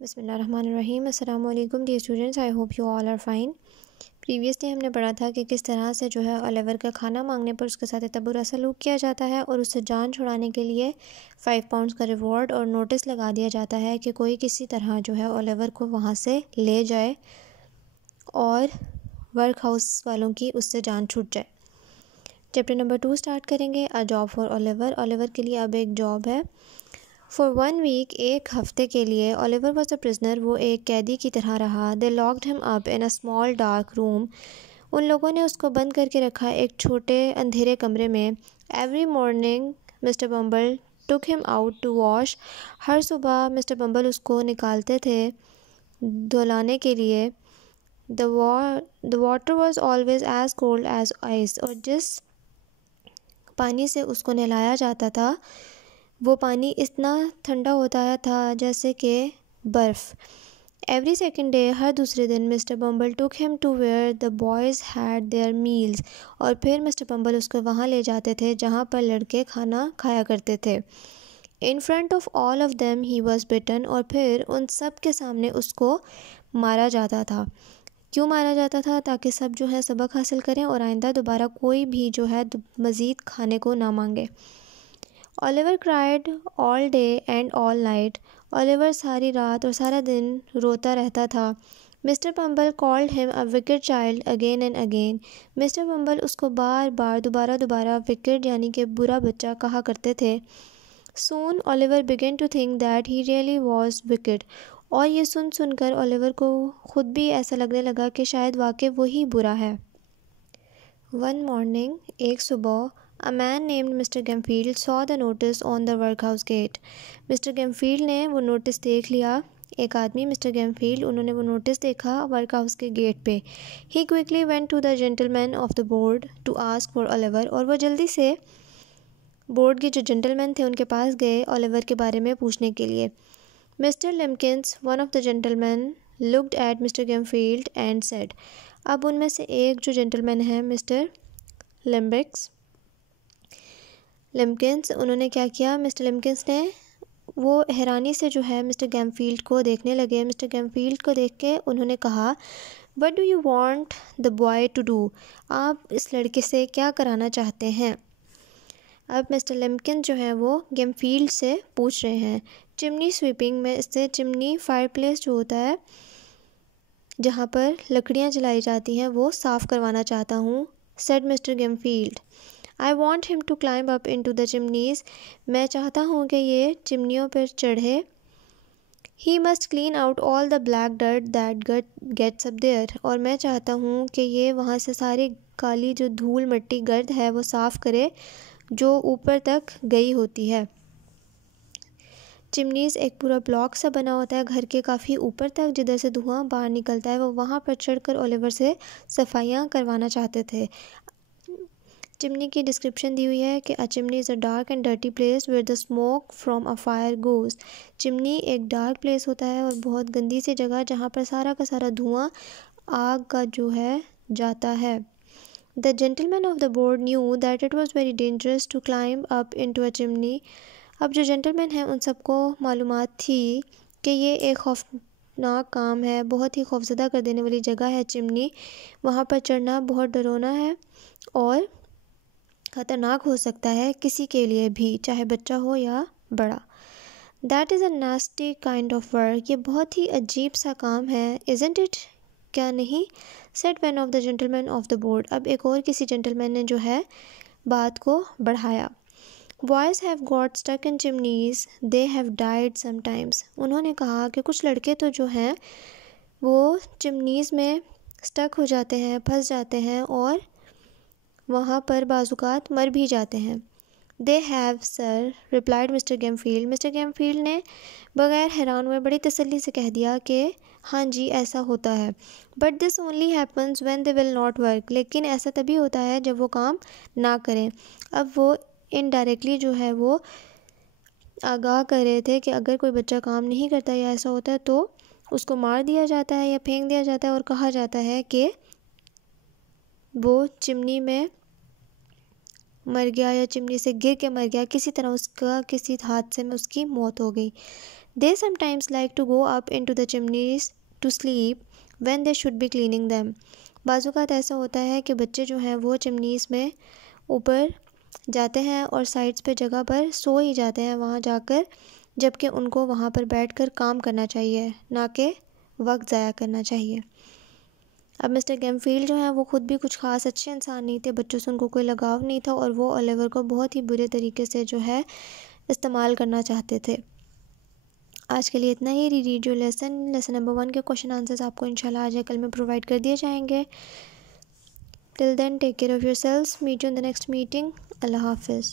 बिस्मिल्लाहिर्रहमानिर्रहीम। अस्सलाम वालेकुम dear students, I hope you all are fine. Previously हमने पढ़ा था कि किस तरह से जो है ओलिवर का खाना मांगने पर उसके साथ इतना बुरा सलूक किया जाता है और उससे जान छुड़ाने के लिए 5 पाउंड्स का रिवॉर्ड और नोटिस लगा दिया जाता है कि कोई किसी तरह जो है ओलिवर को वहाँ से ले जाए और वर्क हाउस वालों की उससे जान छूट जाए। चैप्टर नंबर 2 स्टार्ट करेंगे। A job for Oliver. Oliver के लिए अब एक जॉब है। फॉर 1 वीक, एक हफ्ते के लिए ओलिवर वॉज अ प्रिजनर, वो एक कैदी की तरह रहा। They locked him up in a small dark room, उन लोगों ने उसको बंद करके रखा एक छोटे अंधेरे कमरे में। Every morning mister Bumble took him out to wash, हर सुबह मिस्टर बम्बल उसको निकालते थे धुलाने के लिए। The water was always as cold as ice, और जिस पानी से उसको नहलाया जाता था वो पानी इतना ठंडा होता था जैसे कि बर्फ़। एवरी सेकेंड डे, हर दूसरे दिन, Mr Bumble took him to where the boys had their meals, और फिर मिस्टर बम्बल उसको वहाँ ले जाते थे जहाँ पर लड़के खाना खाया करते थे। In front of all of them he was beaten, और फिर उन सब के सामने उसको मारा जाता था। क्यों मारा जाता था? ताकि सब जो है सबक हासिल करें और आइंदा दोबारा कोई भी जो है मज़ीद खाने को ना मांगे। Oliver cried all day and all night, Oliver सारी रात और सारा दिन रोता रहता था। Mister Bumble called him a wicked child again and again, mister Bumble उसको बार बार दोबारा विकेड यानी कि बुरा बच्चा कहा करते थे। Soon Oliver began to think that he really was wicked, और ये सुनकर ओलिवर को खुद भी ऐसा लगने लगा कि शायद वाकई वही बुरा है। वन मॉर्निंग, एक सुबह, A man named Mr. Gemfield saw the notice on the workhouse gate. Mr. Gemfield ने वो नोटिस देख लिया। एक आदमी मिस्टर गेमफील्ड, उन्होंने वो नोटिस देखा वर्क हाउस के गेट पे। He quickly went to the gentleman of the board to ask for Oliver, और वो जल्दी से बोर्ड के जो जेंटलमैन थे उनके पास गए ओलिवर के बारे में पूछने के लिए। Mister Limbkins, one of the gentlemen, looked at mister Gamfield and said, अब उनमें से एक जो जेंटलमैन है मिस्टर लिम्किंस, उन्होंने क्या किया? मिस्टर लिम्किंस ने वो हैरानी से जो है मिस्टर गेमफील्ड को देखने लगे। मिस्टर गेमफील्ड को देख के उन्होंने कहा, what do you want the boy to do, आप इस लड़के से क्या कराना चाहते हैं? अब मिस्टर लिम्किन जो है वो गेमफील्ड से पूछ रहे हैं। चिमनी स्वीपिंग में, इससे चिमनी फायरप्लेस जो होता है जहाँ पर लकड़ियाँ जलाई जाती हैं वो साफ़ करवाना चाहता हूँ, said mister Gamfield. I want him to climb up into the chimneys, मैं चाहता हूँ कि ये चिमनियों पर चढ़े। He must clean out all the black dirt that gets up there, और मैं चाहता हूँ कि ये वहाँ से सारी काली जो धूल मिट्टी गर्द है वो साफ़ करे जो ऊपर तक गई होती है। चिमनीज़ एक पूरा ब्लॉक सा बना होता है घर के काफ़ी ऊपर तक, जिधर से धुआं बाहर निकलता है। वो वहाँ पर चढ़कर ओलिवर से सफाइयाँ करवाना चाहते थे। चिमनी की डिस्क्रिप्शन दी हुई है कि a chimney is a dark and dirty place where the smoke from a fire goes. Chimney एक डार्क प्लेस होता है और बहुत गंदी सी जगह जहाँ पर सारा का सारा धुआं आग का जो है जाता है। The gentleman of the board knew that it was very dangerous to climb up into a chimney, अब जो जेंटलमैन हैं उन सबको मालूमात थी कि ये एक खौफनाक काम है, बहुत ही खौफजदा कर देने वाली जगह है चिमनी, वहाँ पर चढ़ना बहुत डरावना है और ख़तरनाक हो सकता है किसी के लिए भी, चाहे बच्चा हो या बड़ा। That is a nasty kind of work, ये बहुत ही अजीब सा काम है, इज़न्ट इट, क्या नहीं? Said one of the gentleman of the board, अब एक और किसी जेंटलमैन ने जो है बात को बढ़ाया। Boys have got stuck in chimneys, they have died sometimes, उन्होंने कहा कि कुछ लड़के तो जो हैं वो चिमनीज़ में स्टक हो जाते हैं, फंस जाते हैं और वहाँ पर बाज़ुकात मर भी जाते हैं। They have sir, replied mister Gamfield, mister Gamfield ने बग़ैर हैरान हुए बड़ी तसल्ली से कह दिया कि हाँ जी ऐसा होता है। But this only happens when they will not work, लेकिन ऐसा तभी होता है जब वो काम ना करें। अब वो इनडायरेक्टली जो है वो आगाह कर रहे थे कि अगर कोई बच्चा काम नहीं करता या ऐसा होता है तो उसको मार दिया जाता है या फेंक दिया जाता है और कहा जाता है कि वो चिमनी में मर गया या चिमनी से गिर के मर गया, किसी तरह उसका किसी हादसे में उसकी मौत हो गई। They sometimes like to go up into the chimneys to sleep when they should be cleaning them. बाज़ ऐसा होता है कि बच्चे जो हैं वो चिमनीज़ में ऊपर जाते हैं और साइड्स पे जगह पर सो ही जाते हैं वहाँ जाकर, जबकि उनको वहाँ पर बैठकर काम करना चाहिए, ना कि वक्त ज़ाया करना चाहिए। अब मिस्टर गैमफील्ड जो है वो ख़ुद भी कुछ ख़ास अच्छे इंसान नहीं थे, बच्चों से उनको कोई लगाव नहीं था और वो ओलिवर को बहुत ही बुरे तरीके से जो है इस्तेमाल करना चाहते थे। आज के लिए इतना ही। रीड योर लेसन नंबर 1 के क्वेश्चन आंसर्स आपको इंशाल्लाह आज या कल में प्रोवाइड कर दिए जाएंगे। Till then take care of yourselves, meet you in the next meeting. अल्लाह हाफिज़।